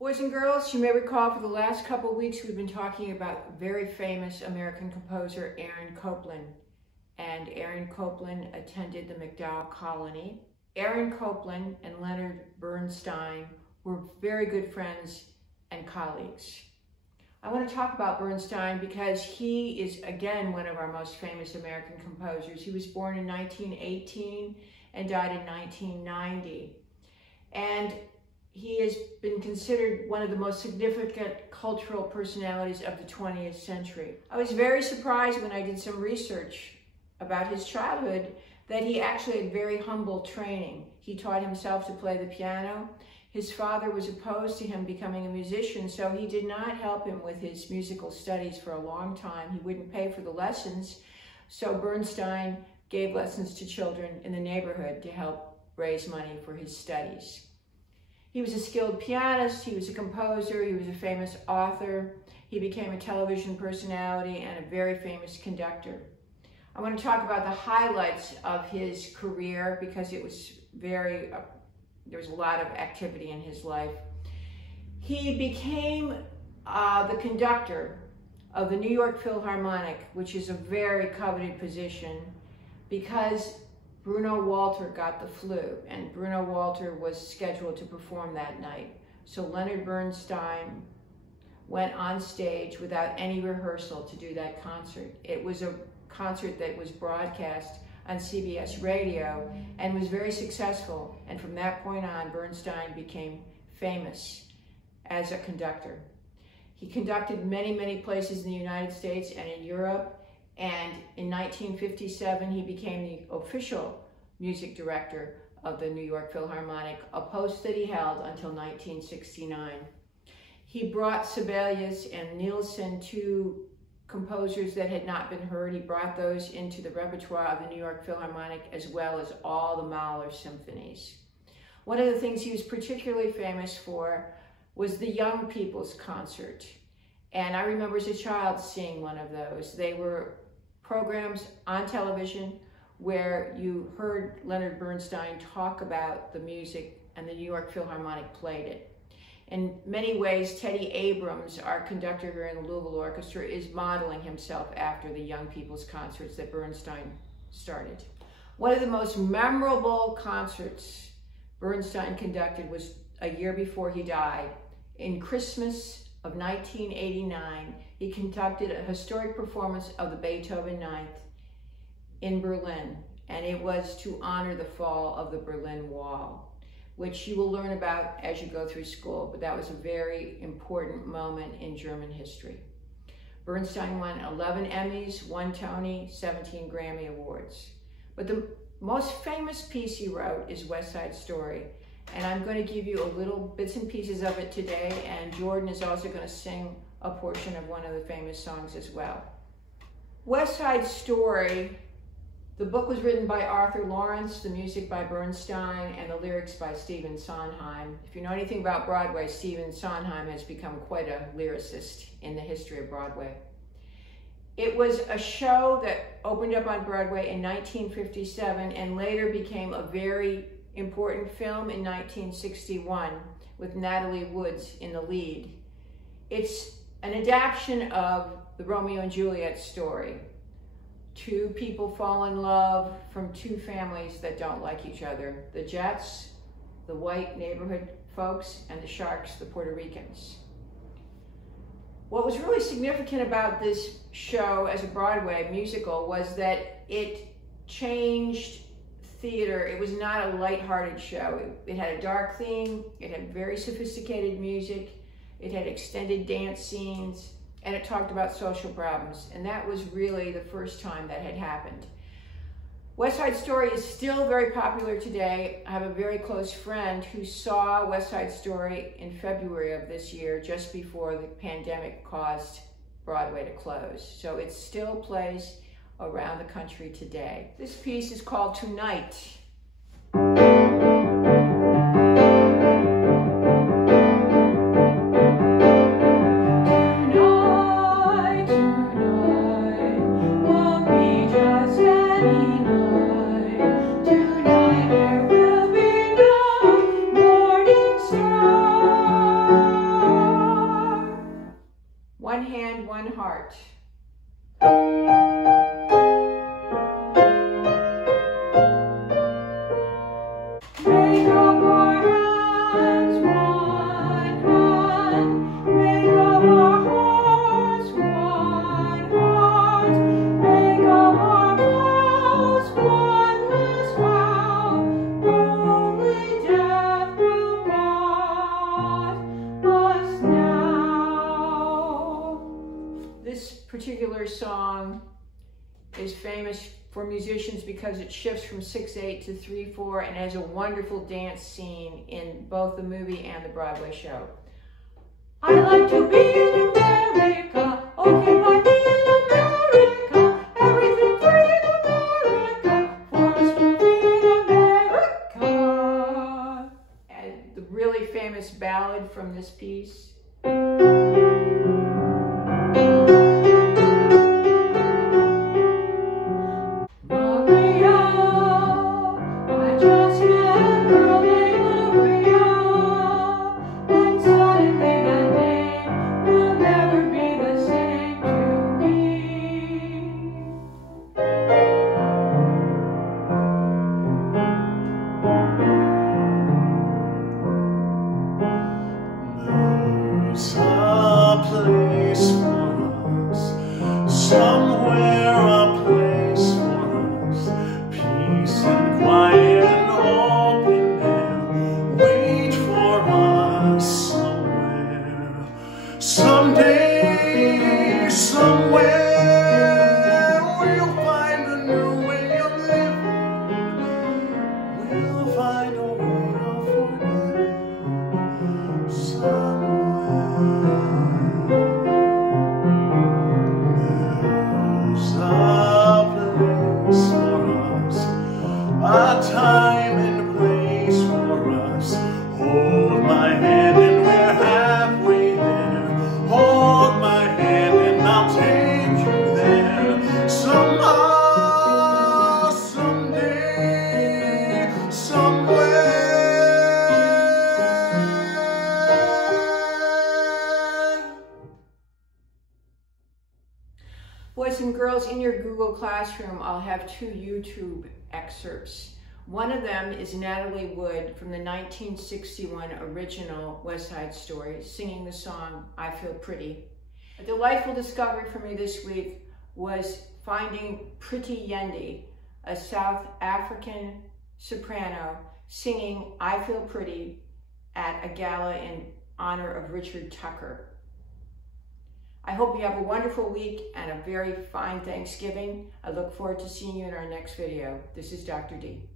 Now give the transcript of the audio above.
Boys and girls, you may recall for the last couple of weeks we've been talking about very famous American composer Aaron Copland. And Aaron Copland attended the MacDowell Colony. Aaron Copland and Leonard Bernstein were very good friends and colleagues. I want to talk about Bernstein because he is, again, one of our most famous American composers. He was born in 1918 and died in 1990. And he has been considered one of the most significant cultural personalities of the 20th century. I was very surprised when I did some research about his childhood that he actually had very humble training. He taught himself to play the piano. His father was opposed to him becoming a musician, so he did not help him with his musical studies for a long time. He wouldn't pay for the lessons, so Bernstein gave lessons to children in the neighborhood to help raise money for his studies. He was a skilled pianist, he was a composer, he was a famous author, he became a television personality and a very famous conductor. I want to talk about the highlights of his career because it was there was a lot of activity in his life. He became the conductor of the New York Philharmonic, which is a very coveted position because Bruno Walter got the flu, and Bruno Walter was scheduled to perform that night. So Leonard Bernstein went on stage without any rehearsal to do that concert. It was a concert that was broadcast on CBS radio and was very successful. And from that point on, Bernstein became famous as a conductor. He conducted many, many places in the United States and in Europe. And in 1957, he became the official music director of the New York Philharmonic, a post that he held until 1969. He brought Sibelius and Nielsen, two composers that had not been heard. He brought those into the repertoire of the New York Philharmonic, as well as all the Mahler symphonies. One of the things he was particularly famous for was the Young People's Concert. And I remember as a child seeing one of those. They were programs on television where you heard Leonard Bernstein talk about the music, and the New York Philharmonic played it. In many ways, Teddy Abrams, our conductor here in the Louisville Orchestra, is modeling himself after the Young People's Concerts that Bernstein started. One of the most memorable concerts Bernstein conducted was a year before he died. In Christmas of 1989, he conducted a historic performance of the Beethoven Ninth in Berlin, and it was to honor the fall of the Berlin Wall, which you will learn about as you go through school, but that was a very important moment in German history. Bernstein won 11 Emmys, 1 Tony, 17 Grammy Awards. But the most famous piece he wrote is West Side Story, and I'm going to give you a little bits and pieces of it today, and Jordan is also going to sing a portion of one of the famous songs as well. West Side Story, the book was written by Arthur Lawrence, the music by Bernstein, and the lyrics by Stephen Sondheim. If you know anything about Broadway, Stephen Sondheim has become quite a lyricist in the history of Broadway. It was a show that opened up on Broadway in 1957 and later became a very important film in 1961 with Natalie Woods in the lead. It's an adaptation of the Romeo and Juliet story. Two people fall in love from two families that don't like each other. The Jets, the white neighborhood folks, and the Sharks, the Puerto Ricans. What was really significant about this show as a Broadway musical was that it changed theater. It was not a lighthearted show. It had a dark theme, it had very sophisticated music, it had extended dance scenes, and it talked about social problems. And that was really the first time that had happened. West Side Story is still very popular today. I have a very close friend who saw West Side Story in February of this year, just before the pandemic caused Broadway to close. So it still plays around the country today. This piece is called Tonight. Tonight there will be no morning sun. heart. Make of our hands one hand, make of our hearts one heart, make of our vows one last vow. Only death will part us now. This particular song is famous for musicians because it shifts from 6/8 to 3/4 and has a wonderful dance scene in both the movie and the Broadway show. I like to be in America, oh can I be in America, everything free in America, for us will be in America. And the really famous ballad from this piece. Somewhere a place for us, peace and quiet and open air, wait for us somewhere, someday, somewhere, we'll find a new way of living, we'll find a way of forgetting, somewhere. A time and place for us. Hold my hand and we're halfway there. Hold my hand and I'll take you there. Somehow, someday, somewhere. Boys and girls, in your Google Classroom, I'll have 2 YouTube excerpts. One of them is Natalie Wood from the 1961 original West Side Story, singing the song, I Feel Pretty. A delightful discovery for me this week was finding Priti Yindi, a South African soprano, singing I Feel Pretty at a gala in honor of Richard Tucker. I hope you have a wonderful week and a very fine Thanksgiving. I look forward to seeing you in our next video. This is Dr. D.